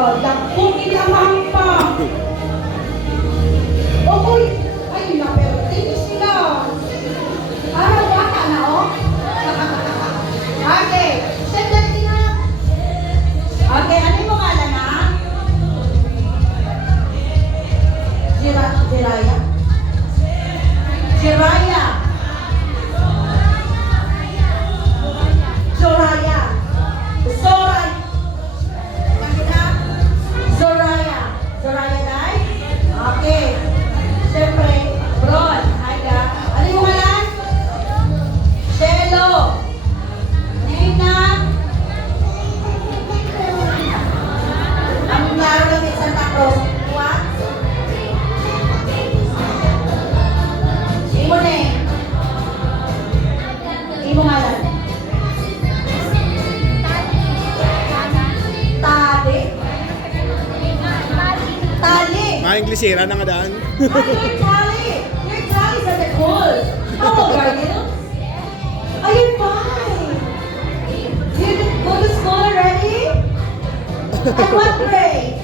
Dako nilamang pa. Oy, ay na-pertin sila. Araw bata na, oh. Okay, sandali na. Okay, ano yung pangalan na? Jiraya? Jiraya. Zoraya. Zoray. Zoraya. Zoraya Day? Okay. Siyempre, Bron. Aga. Ano yung ngalan? Shelo. Nina. Ang laro lang sa Santa Cruz. What? Imo na eh. Imo ngalan. Tali. Mga Inglesera na nga daan. You're Tali. You're Tali sa the school. How old are you? Oh, you're 5. You go to school already? At what grade?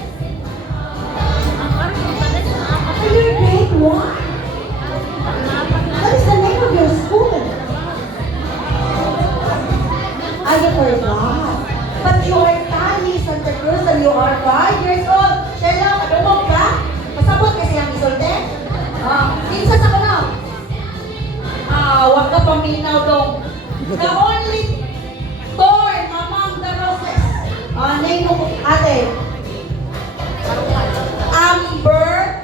Oh, you're grade 1? What is the name of your school? I forgot. But you are Tali Santa Cruz and you are 5 years old. Shelo, kadungog ka? Pasabot kasi ang isolde? Kinsa sa kuno? Wag ka paminaw dong. The only thorn among the roses. Name mo, ate. Amber.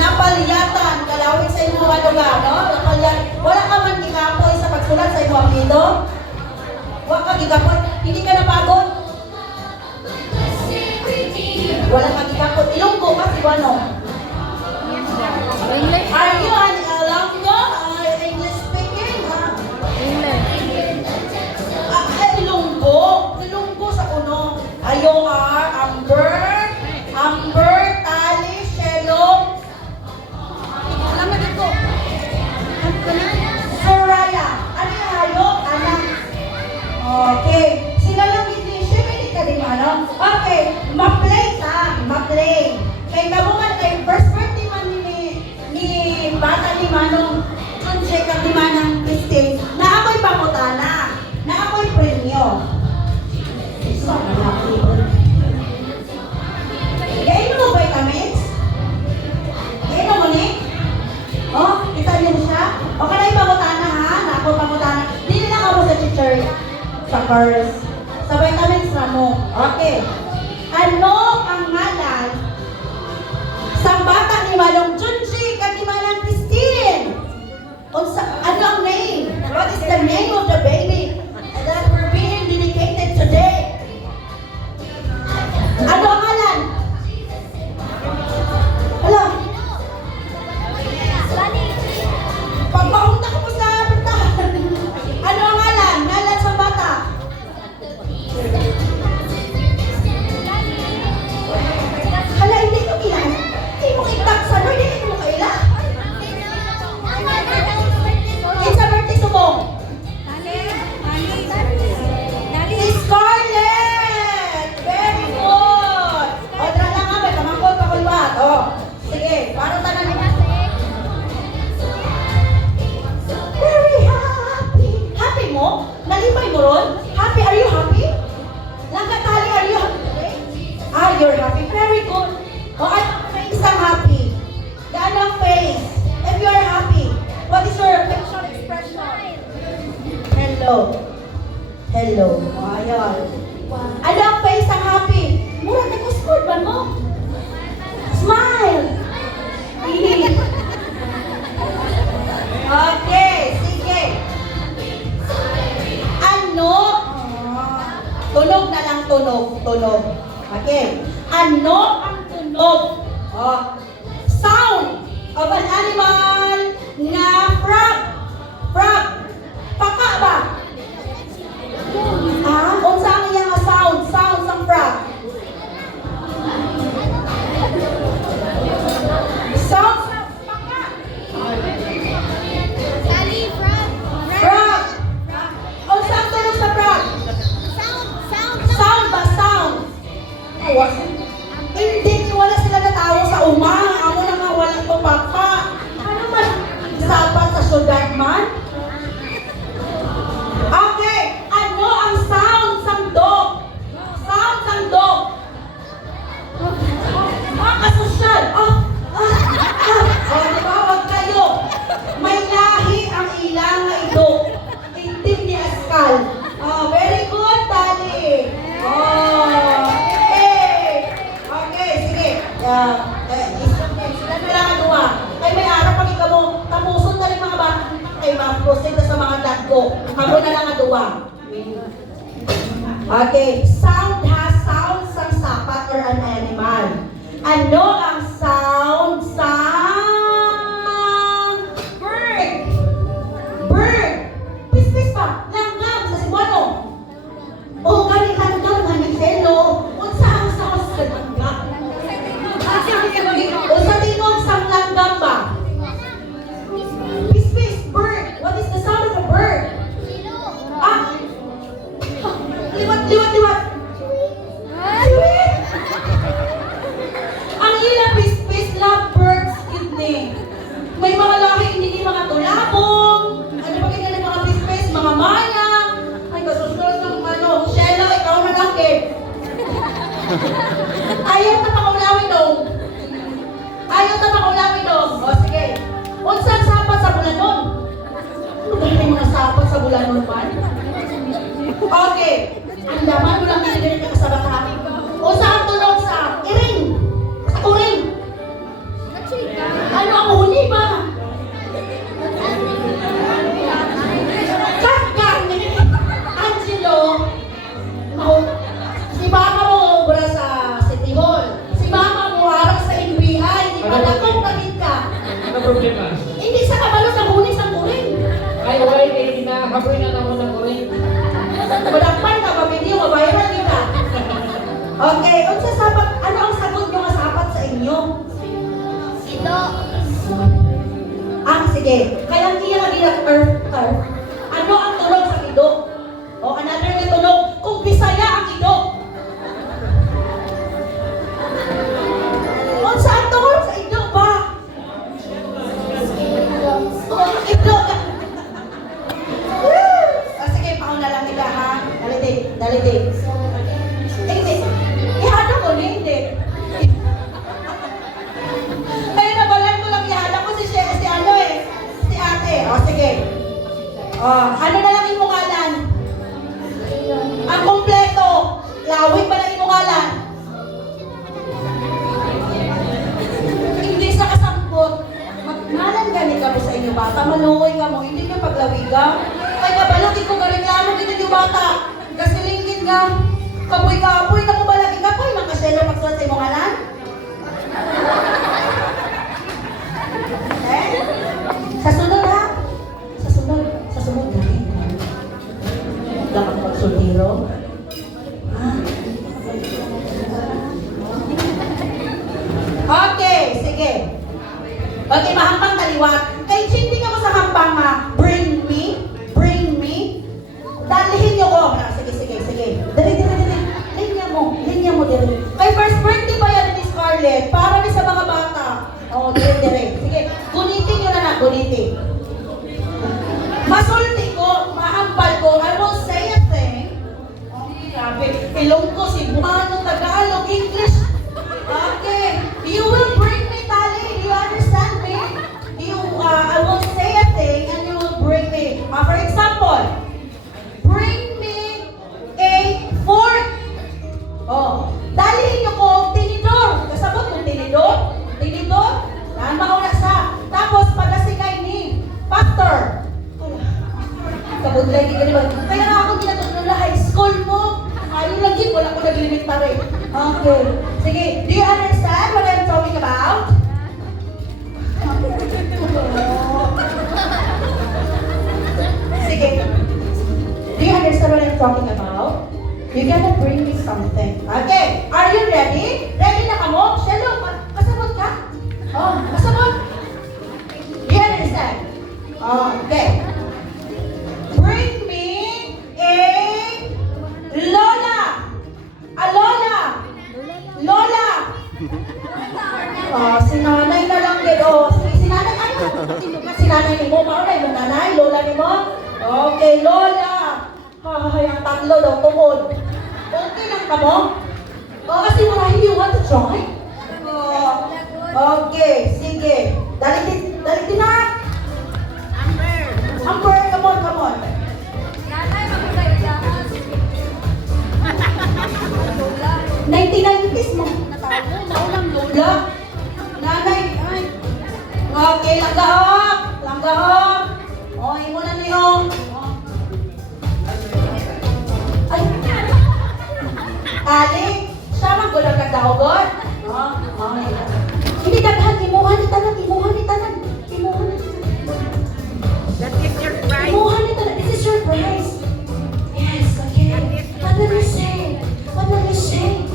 Napalyatan. Kalawin sa imo maduga, no? Wala ka man gikapoy sa pagsulat sa imo apelyido? Wala ka gikapoy? Hindi ka napagod? Wala ka gikapoy. Ilonggo ka si Wano? Are you an Ilonggo? English speaking? Ilonggo. Ilonggo sa kuno. You are Amber, Tali, Shelo. Alam na ko. Soraya. Ano yung hayop? Anak. Okay. Sila lang English. Hindi ka din ano? Okay. Ma-play ta. Ma-play. Kay kabungan kay first birthday man ni bata ni Manong Junche kag ni Manang Christine. Na ako'y pangutana. Na ako'y premyo. So, Gayon mo vitamins? Gayon mo ni? Oh, kita niyo siya? O ka na yung pangutana ha? Na ako pangutana. Dili lang ako sa teacher sa first. Sa vitamins na mo. Okay. Ano ang ngalan sa bata ni Manong Junchi kag ni Manang Christine? Ano ang name? What is the name of the baby that we're being dedicated today? Ano ang ngalan? Hello? Pagpaunta ko po sa bertahan. Ano ang ngalan? Ngalan sa bata? Hala, hindi ko kilala. Hindi mo kitaksa, no? Hindi mo kaila. It's a birthday subong. Si Scarlett! Very good! O, tara lang nga, may kamangkot pa kulbat. O, sige, parang tanan niya. Very happy. Happy mo? Nalipay mo ron? Happy? Are you happy? Tali, are you happy today? You're happy. Very good. O, anong face ang happy? Anong face? If you're happy, what is your facial expression? Hello. Hello. O, ayun. Anong face ang happy? Mura, nag-score ba mo? Smile. Okay, sige. Ano? Tunog na lang, tunog. Okay. Ano ang tunog? Sound of an animal na frog. Frog. Paka ba? Unsa ang iyang sound? Sound sang frog. Sound sang paka. Frog. Unsa ang tunog sa frog? Sound ba? Sound. Hindi, wala sila natawa sa umang. Amo na nga walang pupaka. Ano man, sapat sa syudad man? Okay, ano ang sound sang dog? Sound sang dog. Kasosyal. Diba, wag kayo. May lahi ang ilang nga ito. Hindi ni Askal. Very good, Tali. Okay, sige. Sila na lang ang duwa. Ay, may araw pag ikaw mo, tapuson na rin mga ba? Ay, ma-proceed na sa mga tatlo. Ako na lang ang duwa. Okay, sound has sound sang sapat or an animal. Ano ang sound sang bird? Bird. Pis-pis pa. Langgam sa Cebuano. O, gani-langgam, gani-selo. Unsa ang sound sa langgam? O sa tingog sang langgam ba? Pis-pis, bird. What is the sound of a bird? Liwat. Liwit. Ang ilang pis-pis love birds kidney. May mga lahi hindi mga tulabong. Ano ba ganyan mga pis-pis? Mga maya. Ay, kasusunod ng Shelo, ikaw na nakit. Ayaw na pakaulawin dong. O, sige. Unsang sapat sa bulanon? Ano ba yung mga sapat sa bulanon man? Okay. Ang laman mo lang nilagay ka sa baka. O saan tunog sa iring? Sa kuring? Ano ang huli ba? Kaka! Angelo! Si Baka mo wala sa City Hall. Si Baka mo harap sa NBI. Di ba nakong kamit ka? Ano problema? Hindi sa kabalo sa huli sa kuring. Ay, wala kayo na. Hapoy na naman ng kuring. Madakpan ka, mabidyo, mabayaran kita. Okay, unsa sapat, ano ang sagot nyo nga sapat sa inyo? Sige. Kaya hindi na earth. Ano ang tunog sa ido? O another na tunog, kung Bisaya ang ido. Unsa ang tunog sa ido ba? Ido. Sige, pauna lang kita ha. Dalitig. Hindi. Ihado ko na, hindi. Kaya nabalan ko lang ihado ko si ate. O, sige. Ano na lang yung mungalan? Ang kompleto. Lawig pa lang yung mungalan. Hindi sa kasampot. Magnalan gani kami sa inyo bata. Maluoy ka mo. Hindi nyo paglawiga. Ay, kabalagin ko gareklamo dito yung bata. Kasilingin ka. Kapoy-kapoy na mo ba lagi kapoy? Makaselo magsulat sa imong alan? Sa sunod ha? Sa sunod gani. Dapat magsultiro. Okay, sige. Okay, mahampang taliwat. Kay hindi ka mo sa hampang bring me. Dalihin niyo ko. Sige. Dali. Linya mo dali. Kay first birthday pa yan ni Scarlett. Para ni sa mga bata. Dali. Sige, gunitin niyo na gunitin. Masulti ko, mahampal ko, I will say a thing. Grabe, Ilonggo, Cebuano, Tagalog, English. Okay, you will bring me, Tali. Do you understand me? I will say a thing and you will bring me. For example, bring me a fork. Dalihin niyo ko, tinidor. Kasabot kung tinidor? Daan mauna sa. Tapos, pagasikay ni Pastor. Kabudlay di ganun. Kaya nga ako ginatulong na high school mo. Ayun lang yun, wala ko nag-elementary. Okay. Sige, do you understand what I'm talking about? Sige. Do you understand what I'm talking about? You gotta bring me something. Okay, are you ready? Ready na ka mo? Shelo, kasabot ka? Kasabot? Do you understand? Okay. Bring me a lola. A lola. Si nanay na lang din. Si nanay, ano? Si nanay ni mo, maunay mo nanay, lola ni mo? Okay, lola. Ay, ang tatlo daw, tungod. Okay lang ka mo? Kasi marahil you want to try? Okay, sige. Dali din na. Amber, come on. 1990s mo. Lola. Nanay, ay. Okay, langgahok. Imo na niyo. Ay. Ali, sama ko lang kagdahogon. Hindi daghan, timuhan ni tanan. That is your prize. Timuhan ni tanan. This is your prize. Yes, okay. What will you say?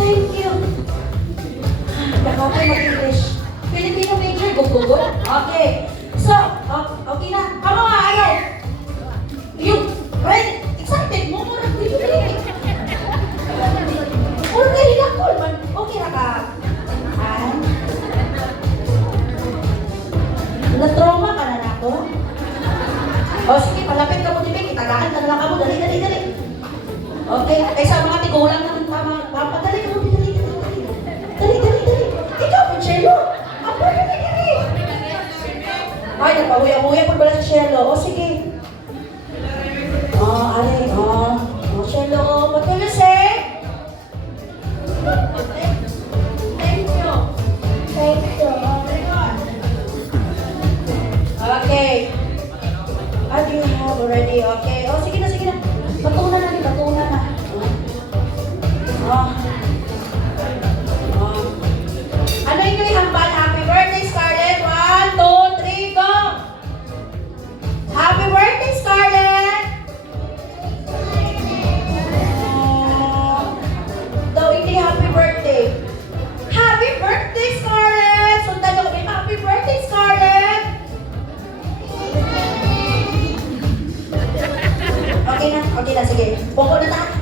Thank you. Nakapay mag-English. Filipino major, gugugot. Okay. So, okay na. Kamo nga, ayaw. Yung, right, excited mo, murag dili. Murag dili ka, cool man. Okay na ka. Na-trauma ka na na ako? Sige, palapit ka mo, Tibig. Itagaan ka na lang ka mo. Dali. Okay, ay sa mga tigulang naman tama. Papadali ka mo, dali. Ikaw, Pichelo. Ako, dali. Ay, napahuya-huya po pala sa Shelo. Sige. Shelo, what will you say? Thank you. Very good. Okay. Do you have already? Okay. Sige na. Batunan na. Ano yung ihambal? Happy birthday, Scarlett! 1, 2, 3, go! Happy birthday, Scarlett! Daw hindi happy birthday. Happy birthday, Scarlett! Sundan ko kami, happy birthday, Scarlett! Okay na, sige. Boko na ta.